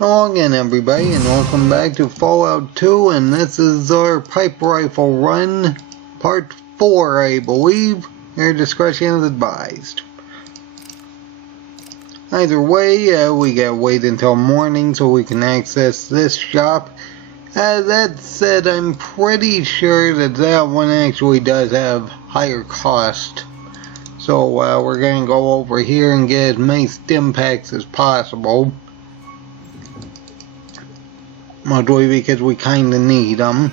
Hello again everybody and welcome back to Fallout 2, and this is our pipe rifle run, part 4 I believe. Your discretion is advised. Either way, we gotta wait until morning so we can access this shop. That said, I'm pretty sure that one actually does have higher cost. So we're gonna go over here and get as many stim packs as possible. Mostly because we kinda need them.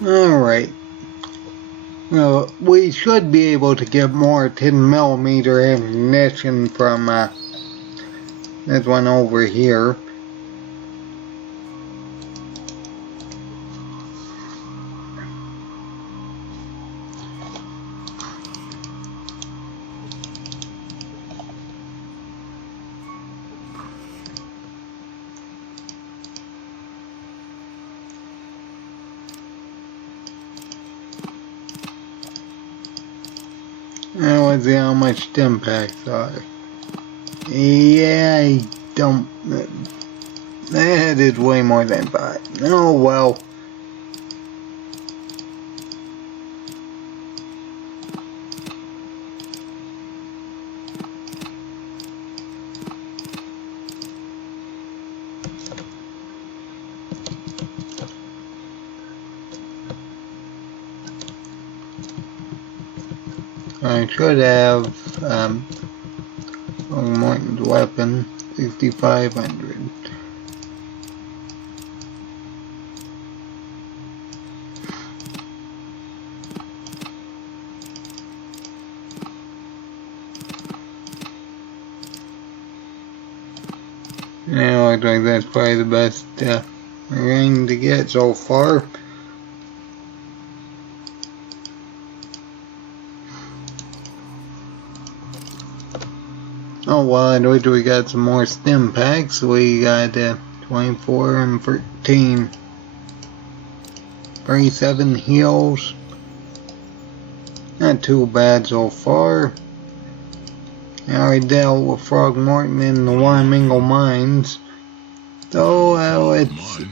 Alright. Well, we should be able to get more 10mm ammunition from this one over here. Let's see how much stim packs are. Yeah, I don't. That is way more than 5. Oh well. I should have Morton's weapon, 6,500. Now looks like that's probably the best ring to get so far. Oh well, I know we got some more stim packs. We got 24 and 13. 37 heals. Not too bad so far. I already dealt with Frogmorton in the Wymingo mines. So, it's... Mine.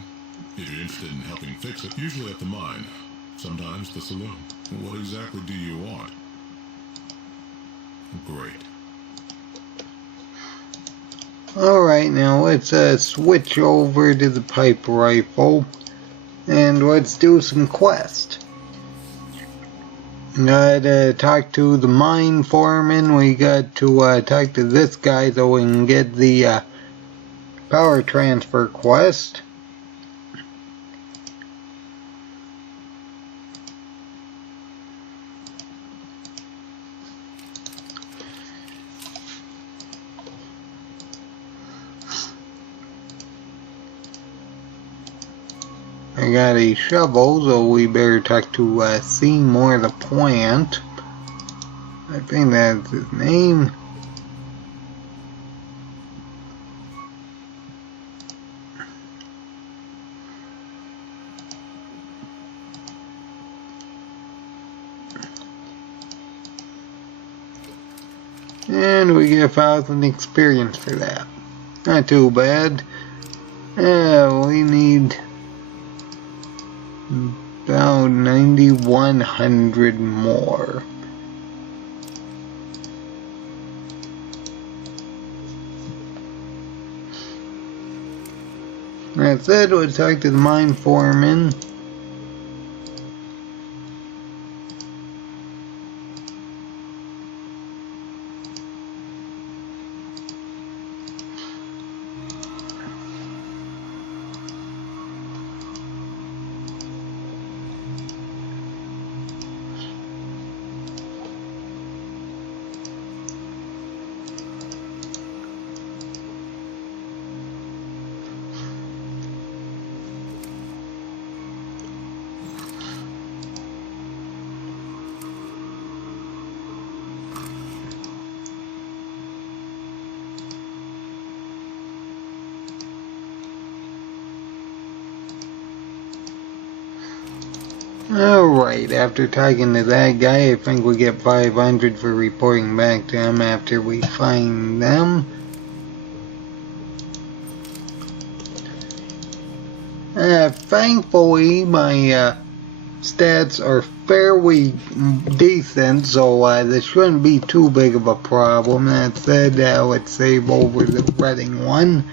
If you're interested in helping fix it, usually at the mine. Sometimes the saloon. What exactly do you want? Great. Alright, now let's switch over to the pipe rifle and let's do some quests. Gotta talk to the mine foreman. We got to talk to this guy so we can get the power transfer quest. I got a shovel, so we better talk to Seymour the plant. I think that's his name. And we get 1,000 experience for that. Not too bad. We need about 9,100 more. That's it. We'll talk to the mine foreman. Alright, after talking to that guy, I think we get 500 for reporting back to him after we find them. Thankfully, my stats are fairly decent, so this shouldn't be too big of a problem. That said, let's save over the Reading one.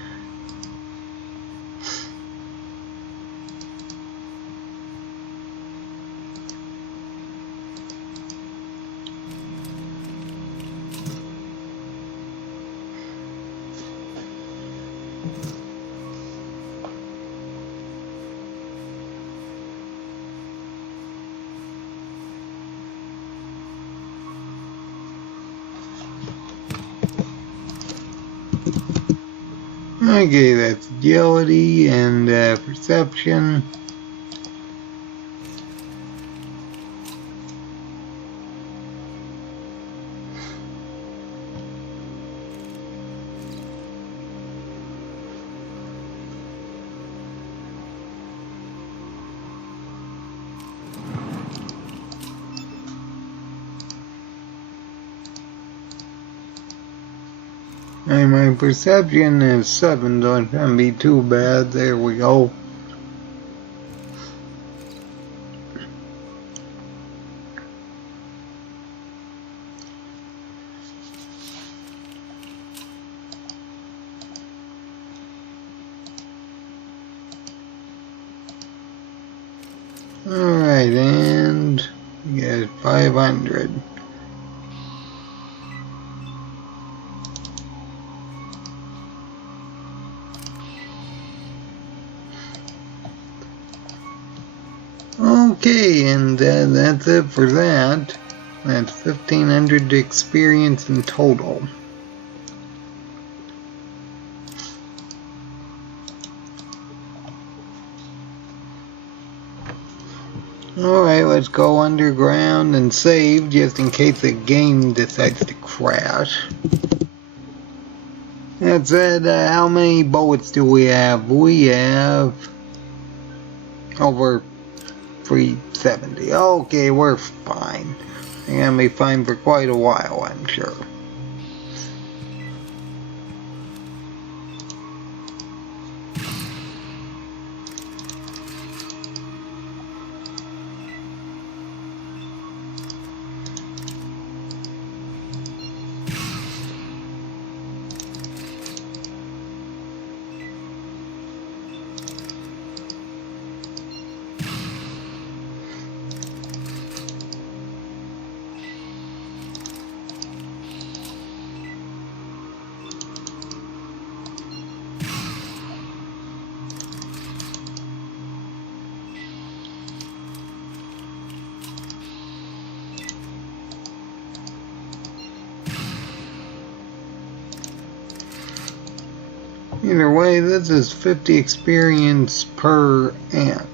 Okay, that's agility and perception. And my perception is 7, so it can't be too bad. There we go. Alright, and we get 500. Okay, and that's it for that. That's 1,500 experience in total. Alright, let's go underground and save just in case the game decides to crash. That said, how many bullets do we have? We have over 370. Okay, we're fine. We're gonna be fine for quite a while, I'm sure. Either way, this is 50 experience per ant.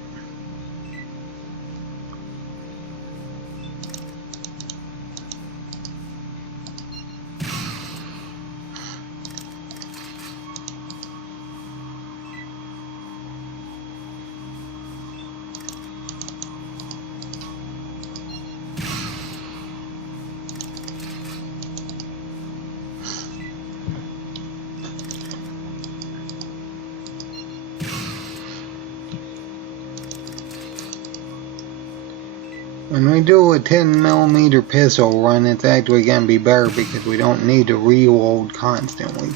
When we do a 10mm pistol run, it's actually going to be better because we don't need to reload constantly.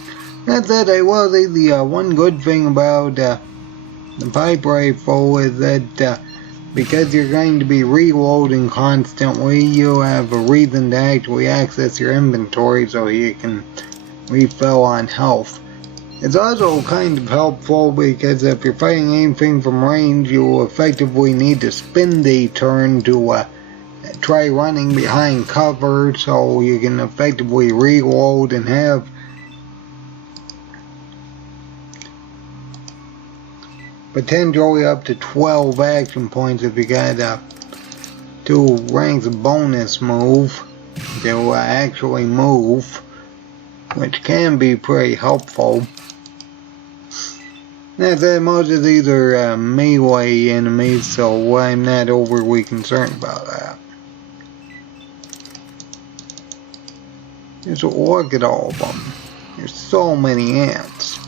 That said, I will say the one good thing about the pipe rifle is that because you're going to be reloading constantly, you'll have a reason to actually access your inventory so you can refill on health. It's also kind of helpful because if you're fighting anything from range, you'll effectively need to spin the turn to try running behind cover so you can effectively reload and have potentially up to 12 action points if you got 2 ranks bonus move to actually move, which can be pretty helpful. That's it, most of these are melee enemies, so I'm not overly concerned about that. Just look at all of them. There's so many ants.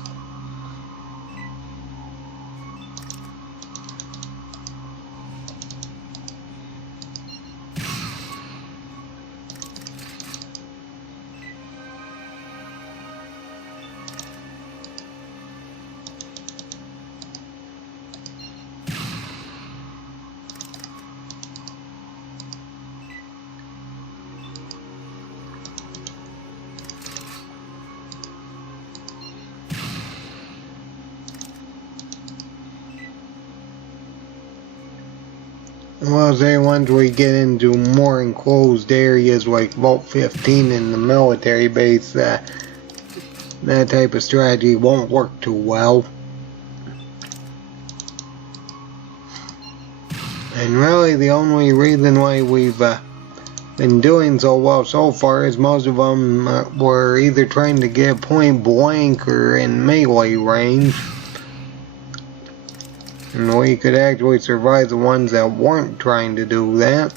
Well, say once we get into more enclosed areas like Vault 15 in the military base, that type of strategy won't work too well. And really the only reason why we've been doing so well so far is most of them were either trying to get point blank or in melee range. And we could actually survive the ones that weren't trying to do that.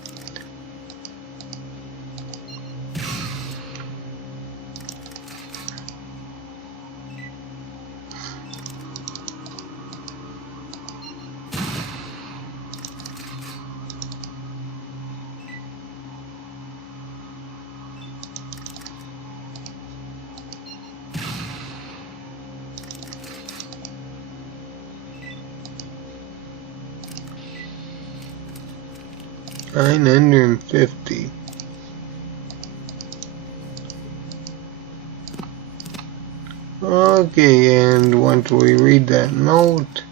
$950. Okay, and once we read that note,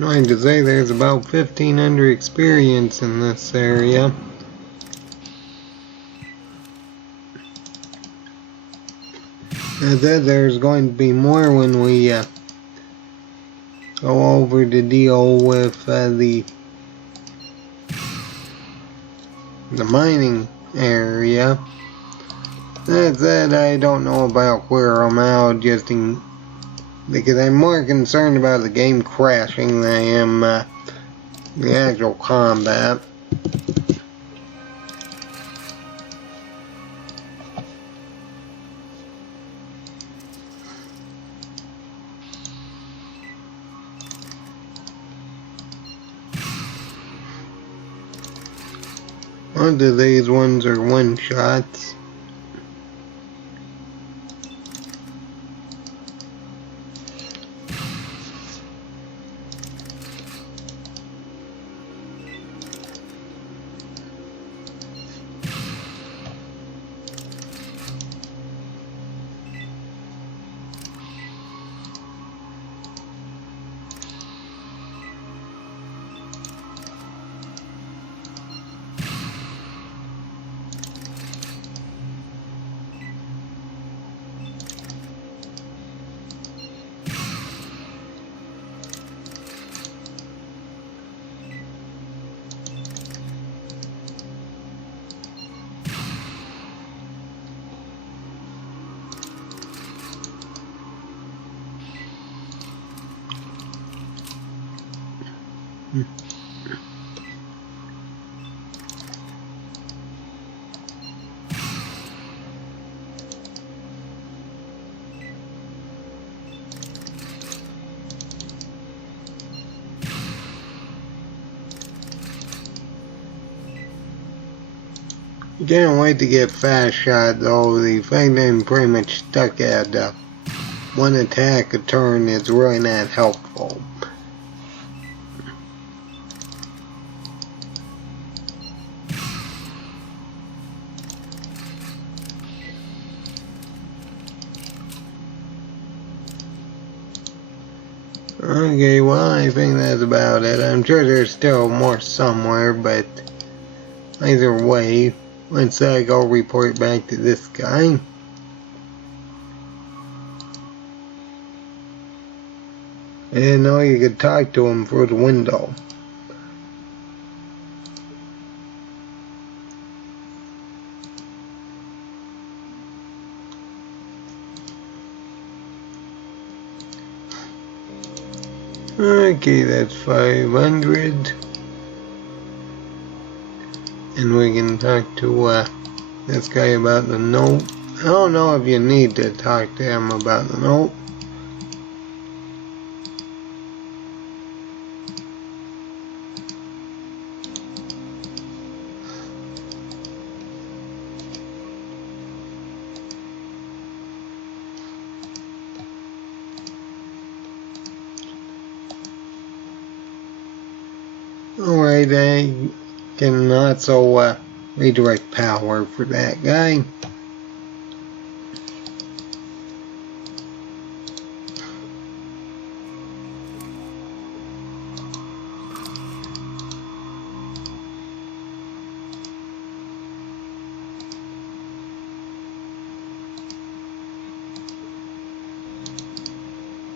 Going to say there's about 1,500 experience in this area. As I said, there's going to be more when we go over to deal with the mining area. That said, I don't know about where I'm out because I'm more concerned about the game crashing than I am the actual combat. Most of these ones are one-shots. Can't wait to get fast shot though. The fact that I'm pretty much stuck at one attack a turn is really not helpful. Okay, well, I think that's about it. I'm sure there's still more somewhere, but either way, let's go report back to this guy. I didn't know you could talk to him through the window. Okay, that's 500. And we can talk to this guy about the note. I don't know if you need to talk to him about the note. Alright, I can also redirect power for that guy.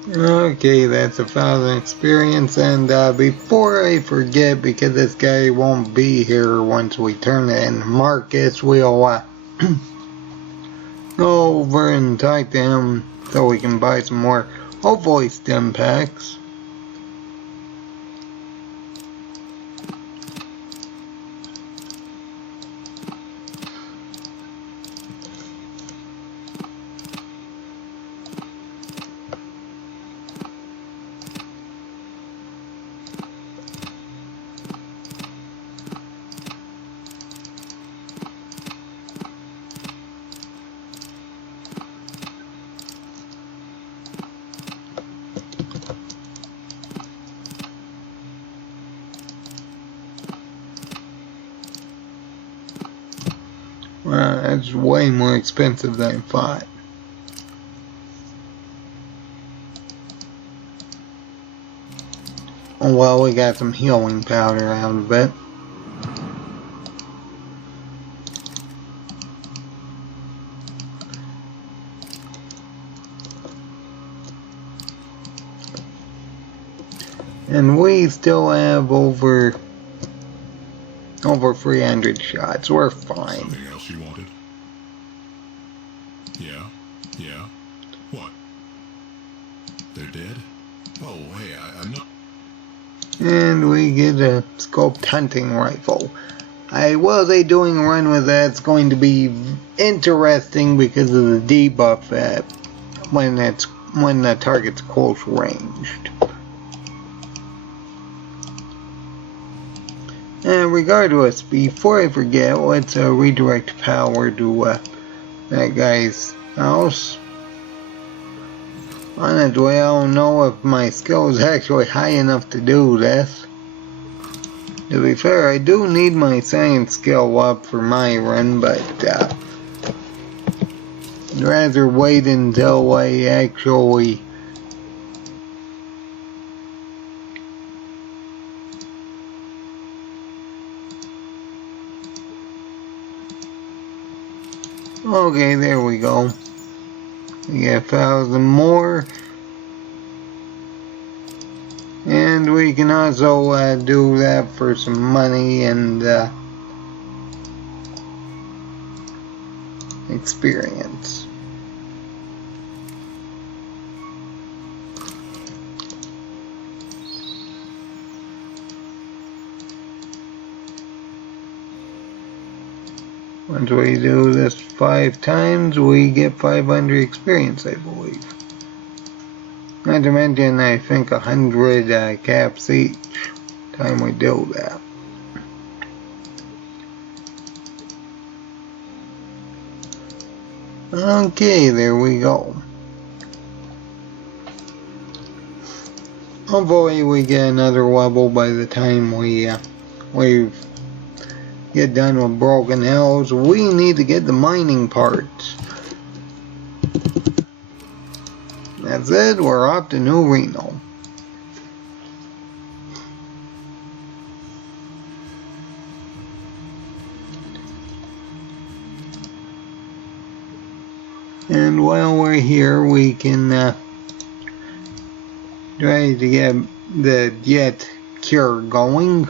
Okay, that's 1,000 experience, and before I forget, because this guy won't be here once we turn it in Marcus, we'll go over and talk to him so we can buy some more, hopefully, stim packs. Wow, that's way more expensive than I thought. Oh well, we got some healing powder out of it. And we still have over 300 shots. We're fine. Something else you wanted? Yeah. What? They're dead? Oh, hey, I'm not. And we get a scoped hunting rifle. I will say doing a run with that's going to be interesting because of the debuff at when the target's close ranged. And regardless, before I forget, let's redirect power to that guy's house. Honestly, I don't know if my skill is actually high enough to do this. To be fair, I do need my science skill up for my run, but I'd rather wait until I actually okay, there we go. We get 1,000 more. And we can also do that for some money and experience. Once we do this 5 times, we get 500 experience, I believe. Not to mention, I think 100 caps each time we do that. Okay, there we go. Hopefully we get another level by the time we get done with Broken Hills. We need to get the mining parts. That's it, we're off to New Reno. And while we're here, we can try to get the jet cure going.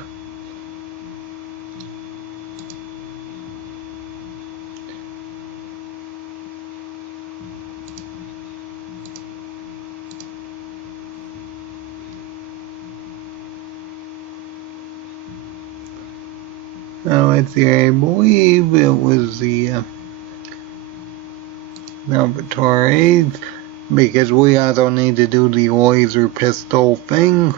Let's see, I believe it was the laboratory, because we also need to do the laser pistol thing.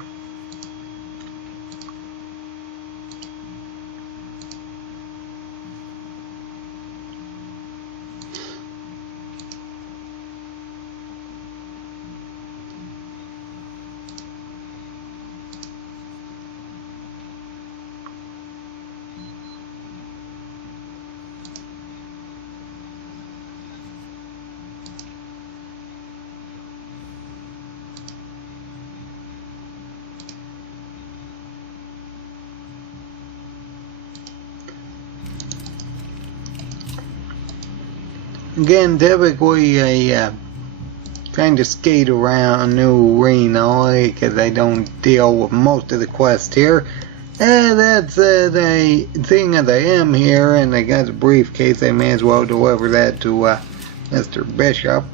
Again, typically I kind of skate around New Reno because I don't deal with most of the quests here. And that's the thing that I am here, and I got a briefcase. I may as well deliver that to Mr. Bishop.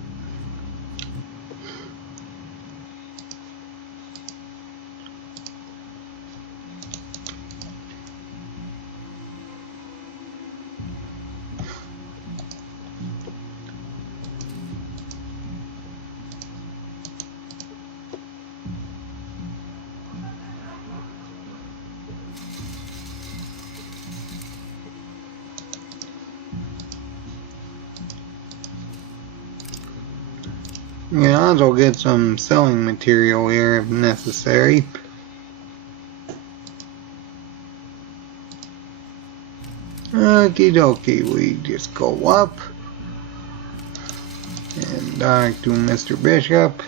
You can also get some selling material here if necessary. Okie dokie, we just go up and talk to Mr. Bishop.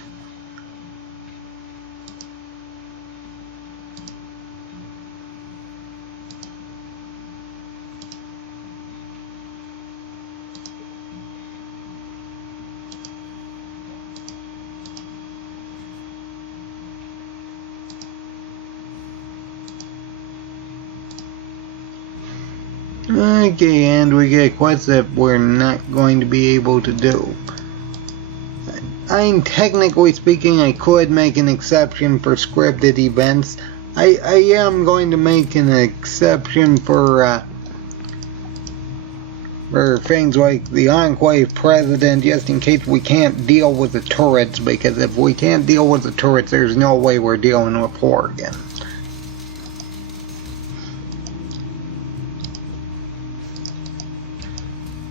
Okay, and we get quests that we're not going to be able to do. Technically speaking, I could make an exception for scripted events. I am going to make an exception for things like the Enclave President, just in case we can't deal with the turrets, because if we can't deal with the turrets, there's no way we're dealing with Horrigan.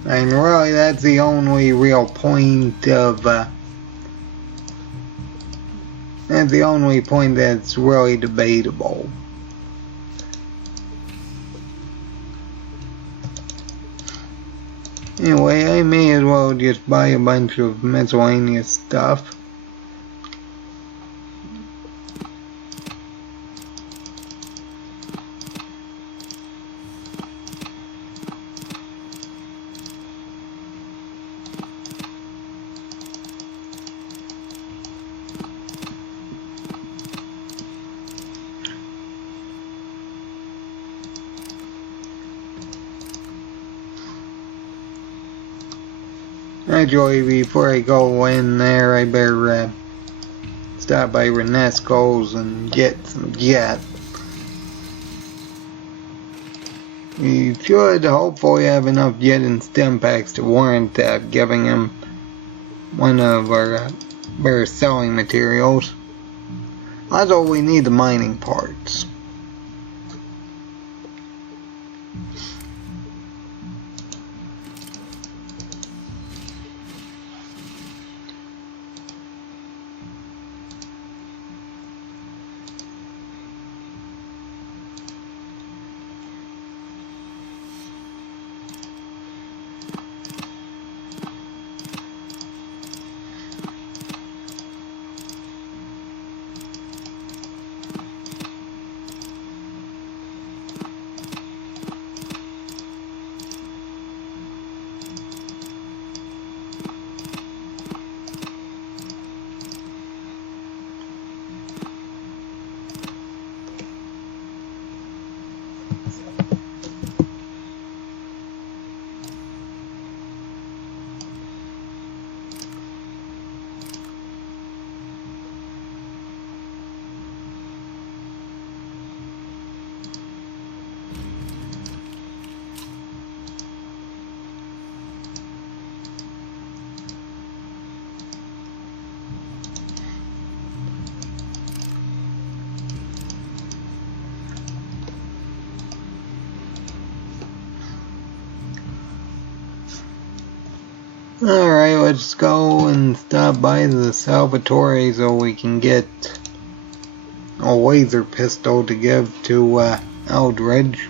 And really, that's the only real point of, that's the only point that's really debatable. Anyway, I may as well just buy a bunch of miscellaneous stuff. Actually, before I go in there, I better stop by Renesco's and get some jet. We should hopefully have enough jet and stim packs to warrant giving him one of our selling materials. Also, we need the mining parts. Alright, let's go and stop by the Salvatore so we can get a laser pistol to give to Eldridge.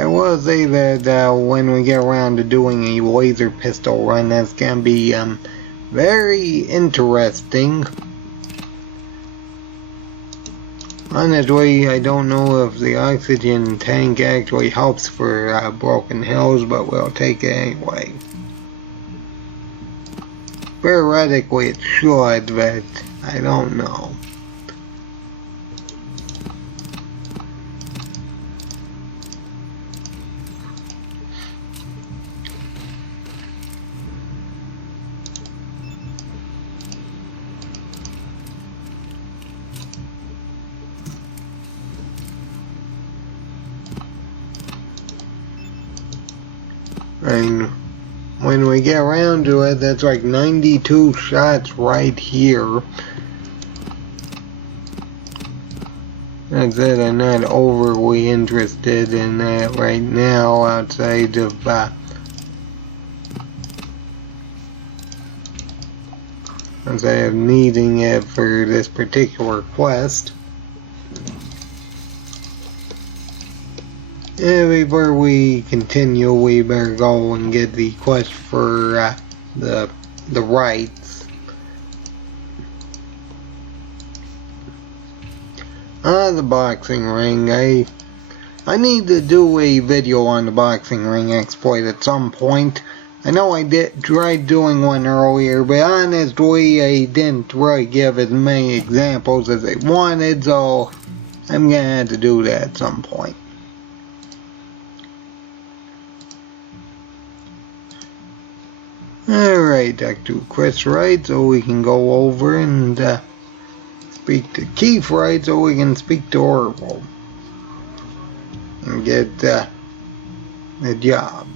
I will say that when we get around to doing a laser pistol run, that's gonna be very interesting. Honestly, I don't know if the oxygen tank actually helps for Broken Hills, but we'll take it anyway. Theoretically it should, but I don't know. And when we get around to it, that's like 92 shots right here. That's it, I'm not overly interested in that right now outside of needing it for this particular quest. And before we continue, we better go and get the quest for the rights. The boxing ring. I need to do a video on the boxing ring exploit at some point. I know I tried doing one earlier, but honestly I didn't really give as many examples as I wanted, so I'm gonna have to do that at some point. Alright, Dr. Chris Wright, so we can go over and speak to Keith Wright so we can speak to Orville and get the job.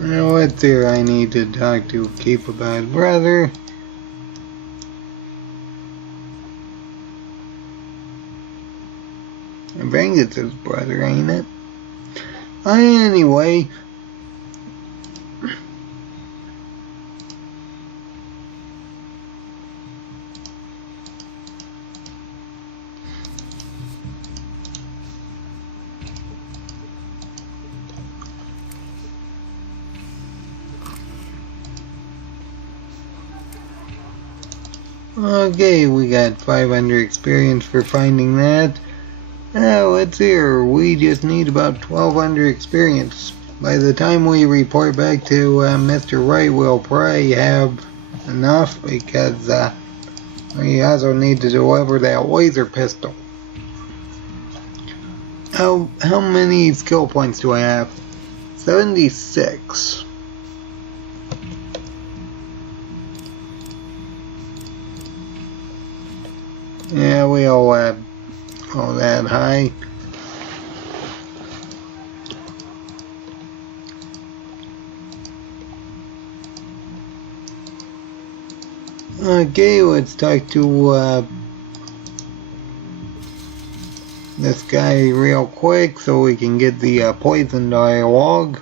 Now let's see, I need to talk to Keith about his brother. I think it's his brother, ain't it? Anyway. Okay, we got 500 experience for finding that. Now, let's see here. We just need about 1200 experience. By the time we report back to Mr. Wright, we'll probably have enough because we also need to deliver that laser pistol. How many skill points do I have? 76. Yeah, we all go that high. Okay, let's talk to this guy real quick so we can get the poison dialogue.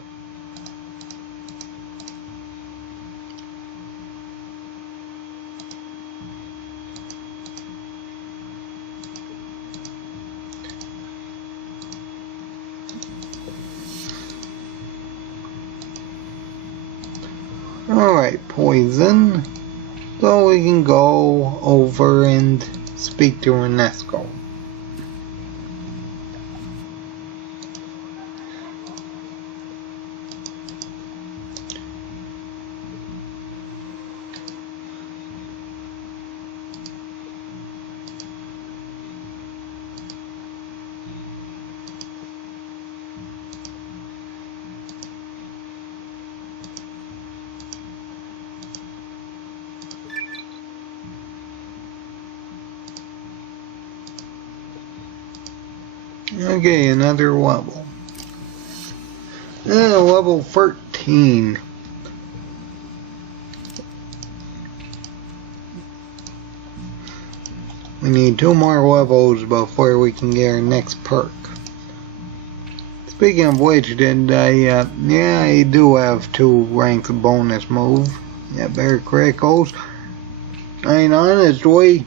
Alright, poison. So we can go over and speak to Renesco. Okay, another level. Level 13. We need 2 more levels before we can get our next perk. Speaking of which, did I, yeah, I do have 2 rank bonus move. Yeah, better criticals. I mean, honestly,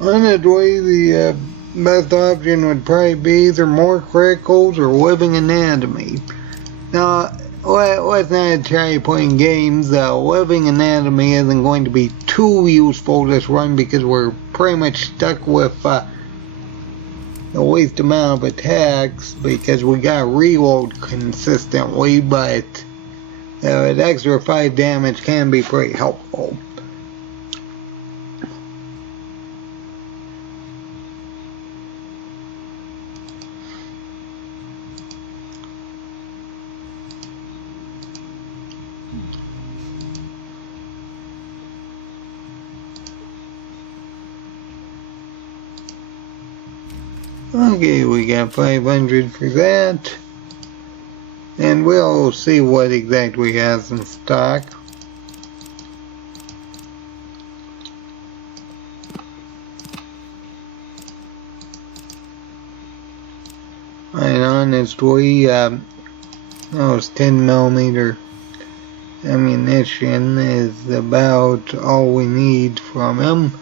the best option would probably be either more criticals or living anatomy. Now, let's not try playing games. Living anatomy isn't going to be too useful this run because we're pretty much stuck with the least amount of attacks because we gotta reload consistently, but an extra 5 damage can be pretty helpful. Okay, we got 500 for that. And we'll see what exactly he has in stock. And honestly, those 10mm ammunition is about all we need from him.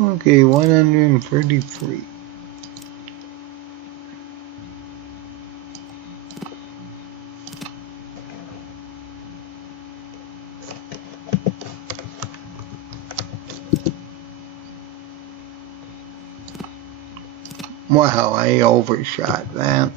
Okay, 133. Wow, I overshot that.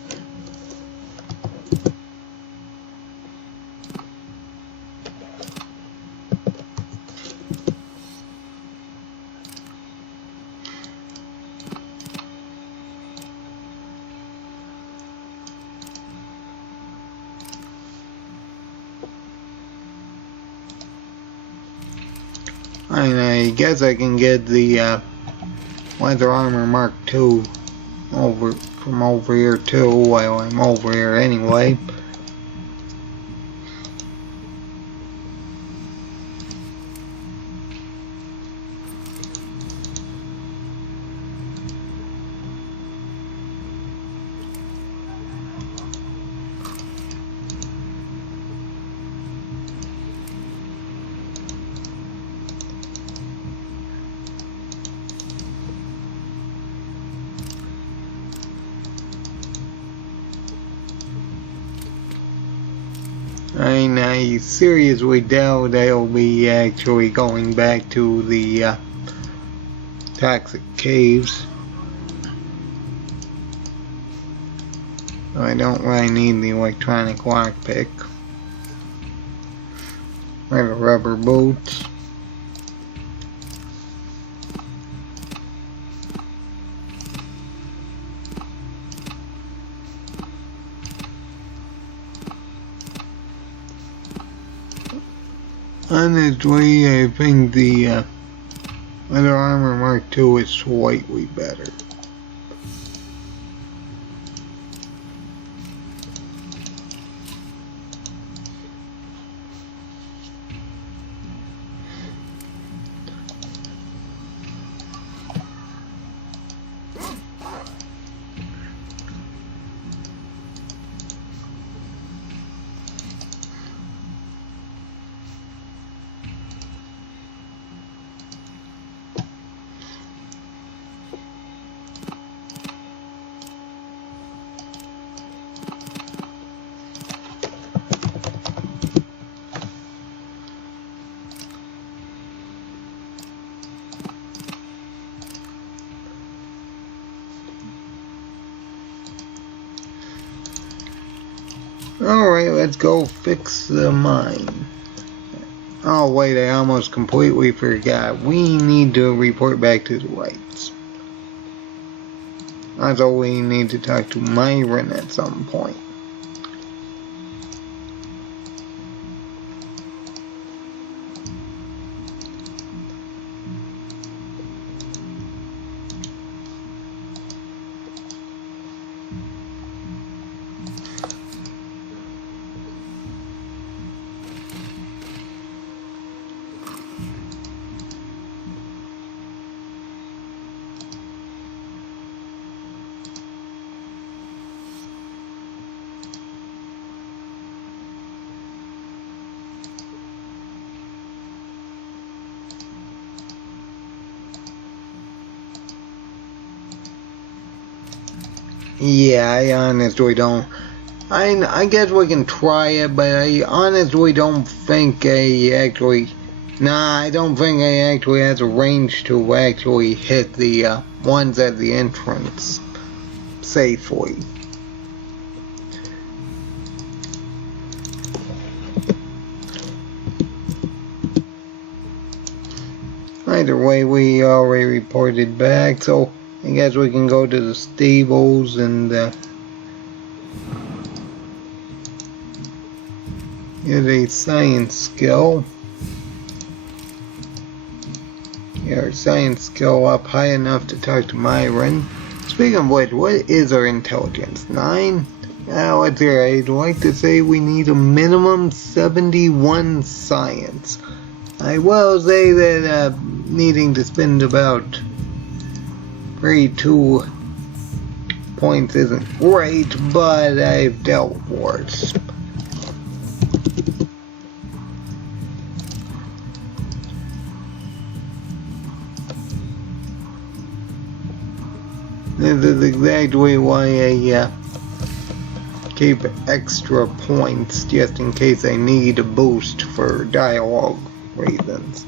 And I guess I can get the Leather Armor Mark II from over here too while I'm over here anyway. And I seriously doubt I'll be actually going back to the Toxic Caves. I don't really need the electronic lockpick. Or the rubber boots. Honestly, I think the Under Armour Mark II is slightly better. Alright, let's go fix the mine. Oh wait, I almost completely forgot. We need to report back to the lights. Also, we need to talk to Myron at some point. Yeah, I honestly don't. I guess we can try it, but I honestly don't think I actually. Nah, I don't think I actually has a range to actually hit the ones at the entrance safely. Either way, we already reported back, so I guess we can go to the stables and get a science skill. Get our science skill up high enough to talk to Myron. Speaking of which, what is our intelligence? 9? Let's hear. I'd like to say we need a minimum 71 science. I will say that needing to spend about 32 points isn't great, but I've dealt worse. This is exactly why I keep extra points just in case I need a boost for dialogue reasons.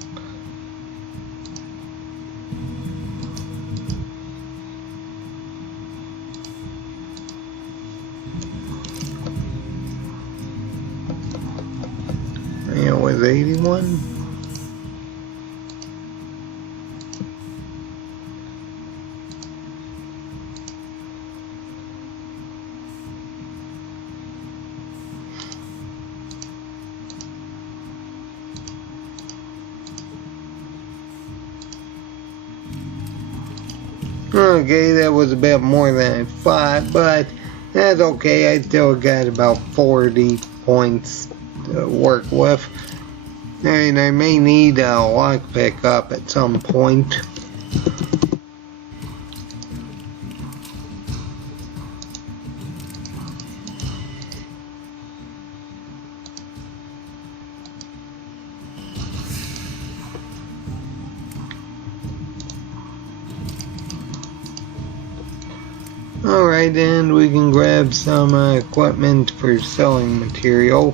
It was 81. Okay, that was a bit more than I thought, but that's okay. I still got about 40 points to work with. And I may need a lockpick up at some point. Alright, and we can grab some equipment for selling material.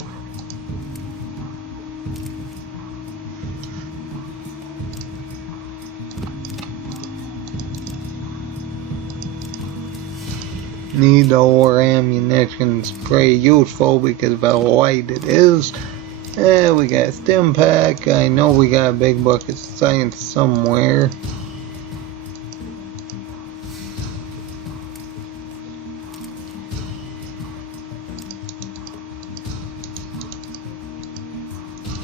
needle or ammunition is pretty useful because of how light it is. And we got a stim pack. I know we got a big book of science somewhere.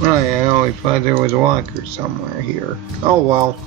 Oh yeah, I always thought there was a locker somewhere here. Oh well.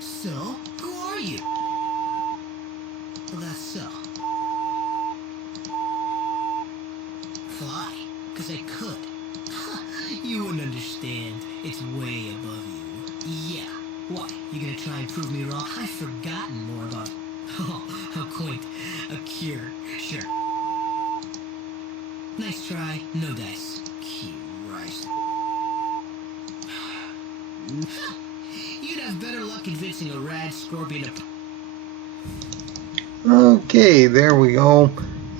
So, who are you? Well, that's so. Fly, 'cause I could. You wouldn't understand. It's way above you. Yeah. What? You gonna try and prove me wrong? I've forgotten more about... Oh, how quaint. A cure. Sure. Nice try. No dice. Christ. You'd have better luck convincing a rad scorpion to... Okay, there we go.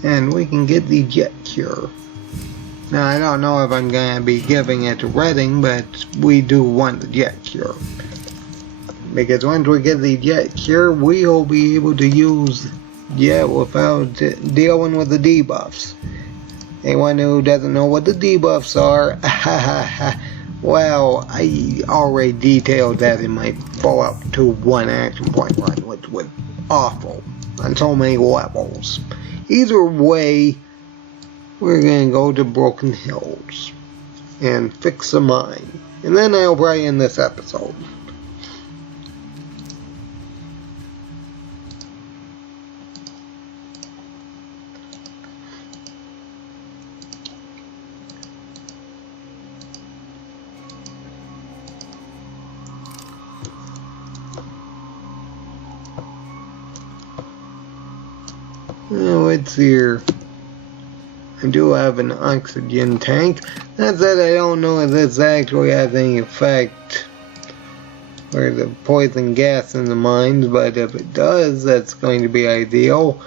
And we can get the jet cure. Now, I don't know if I'm going to be giving it to Redding, but we do want the jet cure. Because once we get the jet cure, we'll be able to use jet without dealing with the debuffs. Anyone who doesn't know what the debuffs are, well, I already detailed that in my Fallout 2 1 action point run, which was awful on so many levels. Either way, we're going to go to Broken Hills and fix the mine. And then I'll probably end this episode. Let's see here. I do have an oxygen tank. That said, I don't know if this actually has any effect for the poison gas in the mines, but if it does, that's going to be ideal.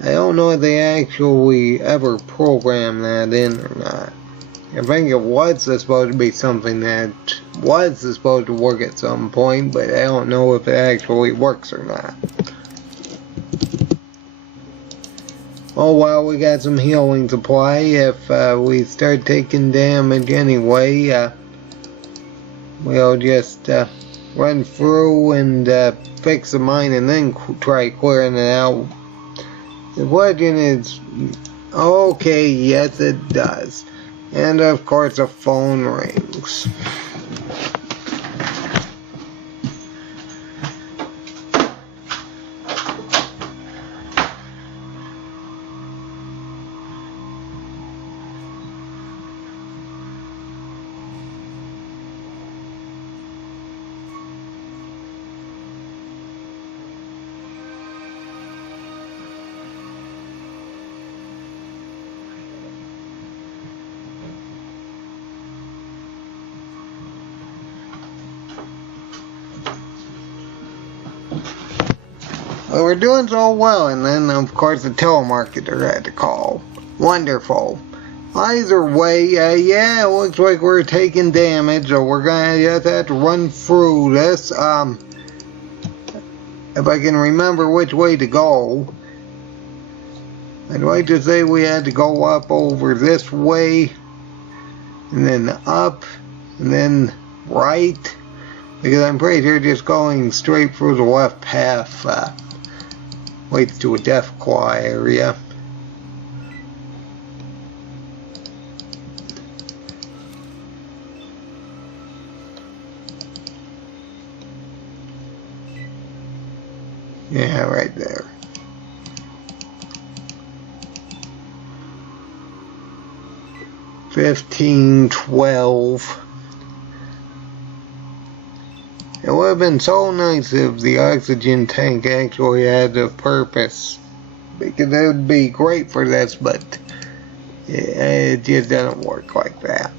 I don't know if they actually ever program that in or not. I think it was supposed to be something that was supposed to work at some point, but I don't know if it actually works or not. Oh well, we got some healing supply. If we start taking damage anyway, we'll just run through and fix the mine and then try clearing it out. The question is, okay, yes it does. And of course the phone rings. Well, we're doing so well, and then of course the telemarketer had to call. Wonderful. Either way, yeah, it looks like we're taking damage, so we're gonna just have to run through this. If I can remember which way to go, I'd like to say we had to go up over this way, and then up, and then right, because I'm pretty sure just going straight through the left path leads to a Deathclaw area. Yeah, right there. $15.12. It would have been so nice if the oxygen tank actually had a purpose, because it would be great for this, but it just doesn't work like that.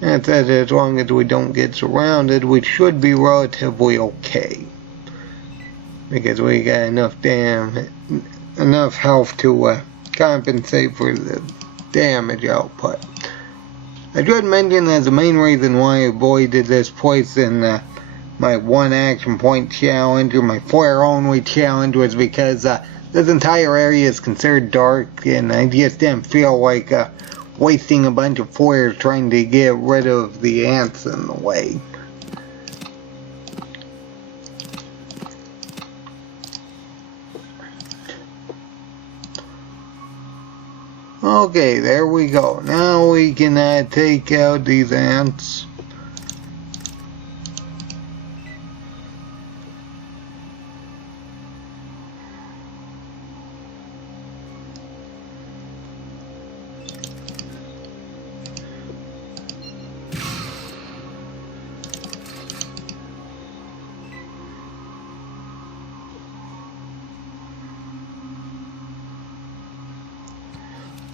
And that as long as we don't get surrounded, we should be relatively okay, because we got enough health to compensate for the damage output. I should mention that the main reason why I avoided this place in my 1 action point challenge or my flare only challenge was because this entire area is considered dark, and I just didn't feel like wasting a bunch of flares trying to get rid of the ants in the way. Okay, there we go. Now we can take out these ants.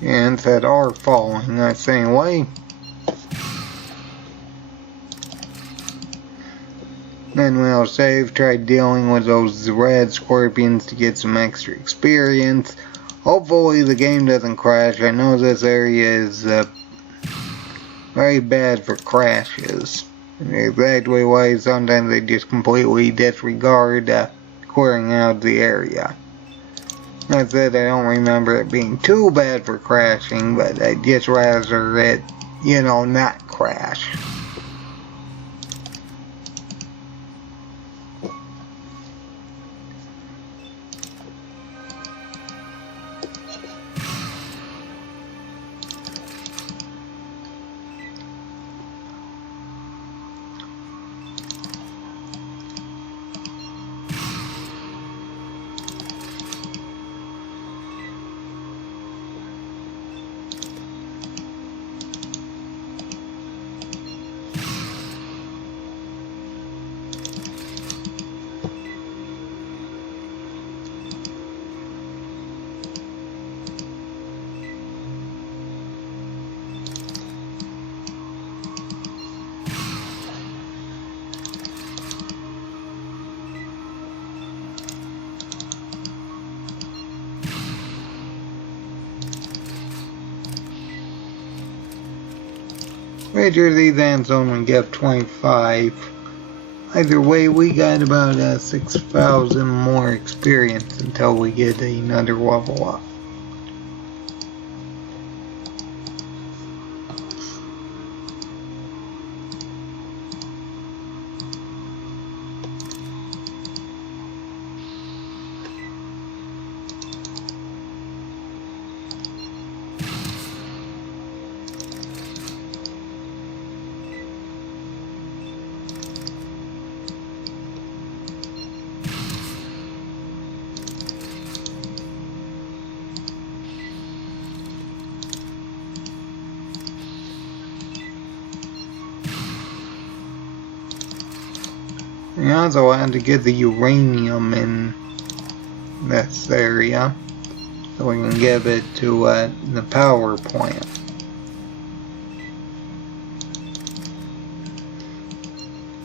Ants that are falling that same way. Then we'll save, try dealing with those red scorpions to get some extra experience. Hopefully the game doesn't crash. I know this area is very bad for crashes. Exactly why sometimes they just completely disregard clearing out the area. Not that I don't remember it being too bad for crashing, but I'd just rather it, not crash. Pretty sure these ants only get 25. Either way, we got about 6,000 more experience until we get another level up. We also had to get the uranium in this area so we can give it to the power plant.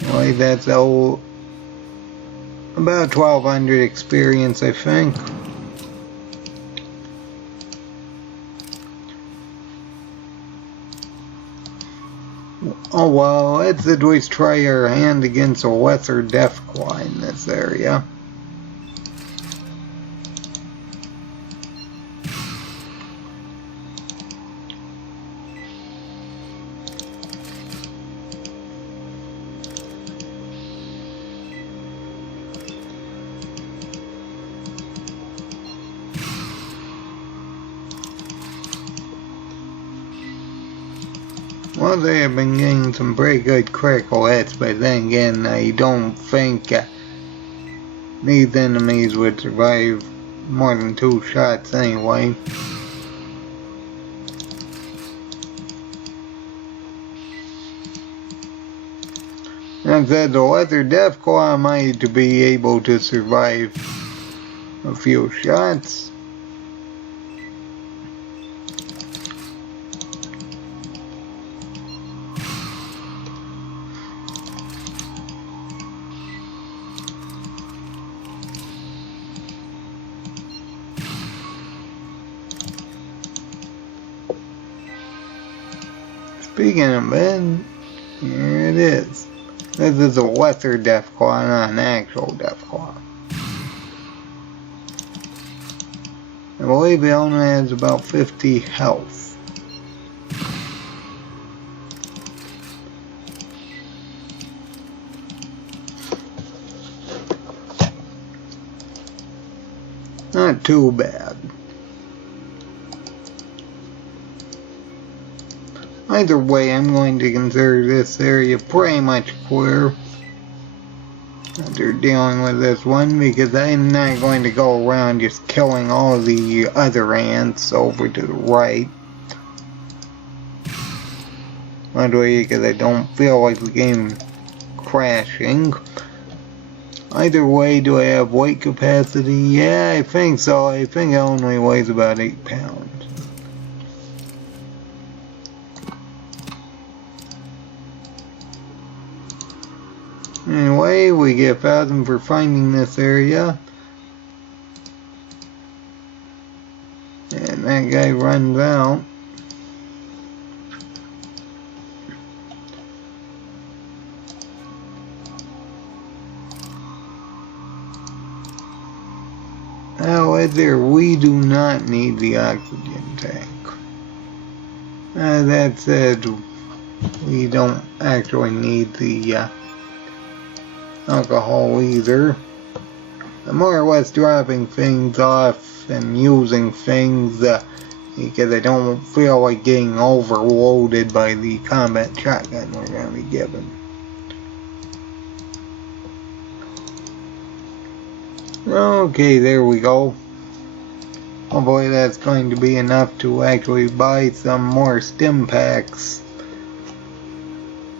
Anyway, that's about 1,200 experience, I think. Oh well, let's at least try our hand against a lesser Deathclaw in this area. Well, they have been getting some pretty good critical hits, but then again, I don't think these enemies would survive more than 2 shots anyway. And said the Lesser Deathclaw might be able to survive a few shots. Speaking of Ben, here it is. This is a Lesser Deathclaw, not an actual Deathclaw. I believe he only has about 50 health. Not too bad. Either way, I'm going to consider this area pretty much clear after dealing with this one, because I'm not going to go around just killing all the other ants over to the right. By the way, because I don't feel like the game crashing. Either way, do I have weight capacity? Yeah, I think so. I think it only weighs about 8 pounds. Anyway, we get 1,000 for finding this area. And that guy runs out. However, we do not need the oxygen tank. That said, we don't actually need the alcohol either. I'm more or less dropping things off and using things because I don't feel like getting overloaded by the combat shotgun we're going to be given. Okay, there we go. Hopefully that's going to be enough to actually buy some more stim packs.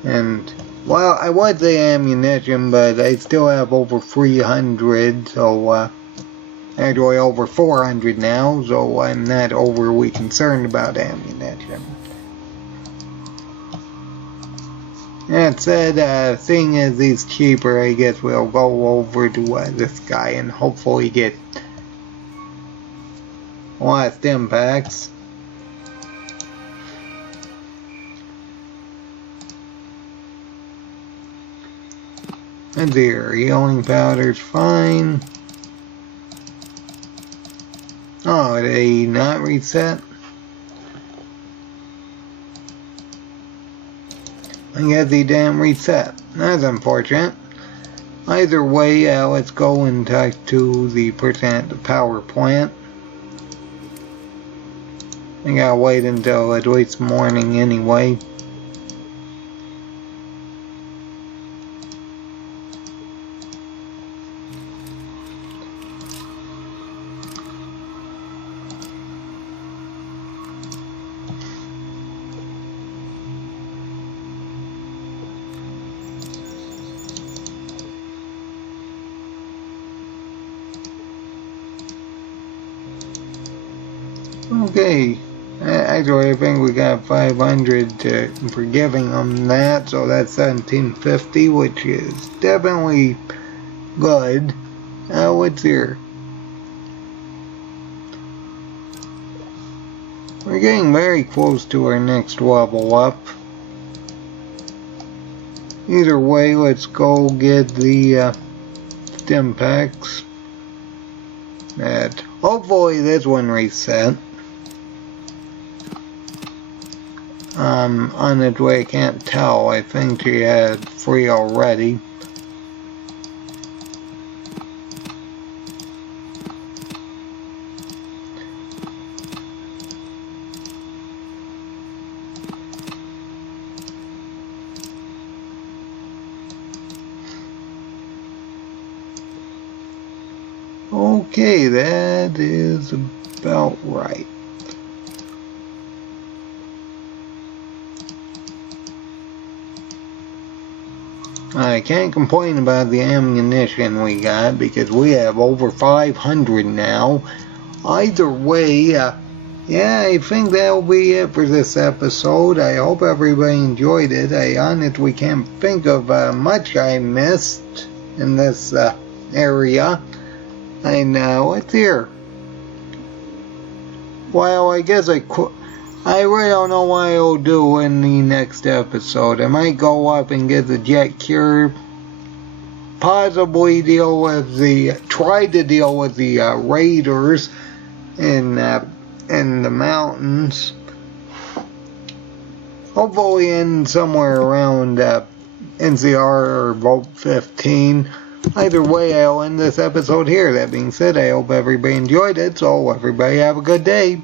And well, I would say ammunition, but I still have over 300, so actually over 400 now, so I'm not overly concerned about ammunition. That said, seeing as he's cheaper, I guess we'll go over to this guy and hopefully get a lot of stim packs. And there, healing powder's fine. Oh, did they not reset? I guess he didn't reset. That's unfortunate. Either way, let's go and talk to the person at the power plant. I gotta wait until at least morning anyway. Okay, actually I think we got 500 for giving them that, so that's 1750, which is definitely good. What's here? We're getting very close to our next level up. Either way, let's go get the stim packs. Hopefully this one reset. On its way, I can't tell. I think she had 3 already. Okay, that is about right. I can't complain about the ammunition we got because we have over 500 now. Either way, yeah, I think that'll be it for this episode. I hope everybody enjoyed it. I honestly can't think of much I missed in this area. And what's here? Well, I guess I really don't know what I'll do in the next episode. I might go up and get the jet cure. Possibly try to deal with the raiders in the mountains. Hopefully in somewhere around NCR or Vault 15. Either way, I'll end this episode here. That being said, I hope everybody enjoyed it, so everybody have a good day.